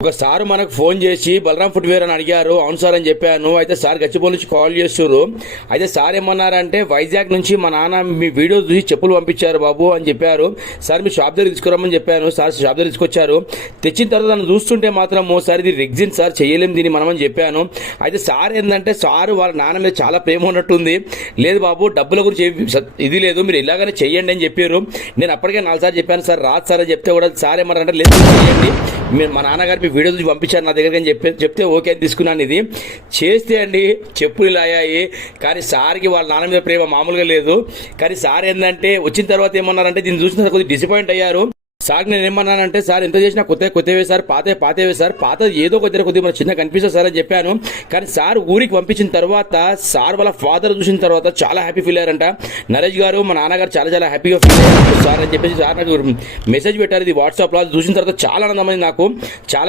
ఒకసారి మనకు ఫోన్ చేసి బలరాం ఫుట్వేర్ అని అడిగారు. అవును సార్ అని చెప్పాను. అయితే సార్ గచ్చిబౌలి నుంచి కాల్ చేస్తారు. అయితే సార్ ఏమన్నారంటే వైజాగ్ నుంచి మా నాన్న మీ వీడియో చూసి చెప్పులు పంపించారు బాబు అని చెప్పారు. సార్ మీ షాప్ దగ్గర తీసుకురమ్మని చెప్పాను. సార్ షాప్ దగ్గర తీసుకొచ్చారు. తెచ్చిన తర్వాత నన్ను చూస్తుంటే మాత్రం సార్ ఇది రెగ్జిన్ సార్, చేయలేము దీన్ని మనం అని చెప్పాను. అయితే సార్ ఏంటంటే సార్ వాళ్ళ నాన్న మీద చాలా ప్రేమ ఉన్నట్టుంది. లేదు బాబు డబ్బుల గురించి ఇది లేదు, మీరు ఇలాగనే చెయ్యండి అని చెప్పారు. నేను అప్పటికే 4 సార్లు చెప్పాను సార్ రాదు సార్ అని చెప్తే కూడా సార్ ఏమన్నారంటే లేదు చేయండి, మీరు మా నాన్నగారు వీడియో చూసి పంపించారు నా దగ్గరికి అని చెప్తే ఓకే అని తీసుకున్నాను. ఇది చేస్తే అండి చెప్పులు ఇలా అయ్యాయి. కానీ సార్కి వాళ్ళ నాన్న మీద ప్రేమ మామూలుగా లేదు. కానీ సార్ ఏంటంటే వచ్చిన తర్వాత ఏమన్నారంటే దీన్ని చూసిన కొద్దిగా డిసప్పాయింట్ అయ్యారు. సార్ నేను ఏమన్నానంటే సార్ ఎంత చేసినా కొత్తవే సార్, పాతవే సార్, పాత ఏదో కొద్దిగా మన చిన్న కనిపిస్తుంది సార్ అని చెప్పాను. కానీ సార్ ఊరికి పంపించిన తర్వాత సార్ వాళ్ళ ఫాదర్ చూసిన తర్వాత చాలా హ్యాపీ ఫీల్ అయ్యారంట. నరేష్ గారు మా నాన్నగారు చాలా హ్యాపీగా ఫీల్ అయ్యారు సార్ అని చెప్పేసి సార్ నాకు మెసేజ్ పెట్టారు. ఇది వాట్సాప్లో చూసిన తర్వాత చాలా ఆనందమైంది నాకు. చాలా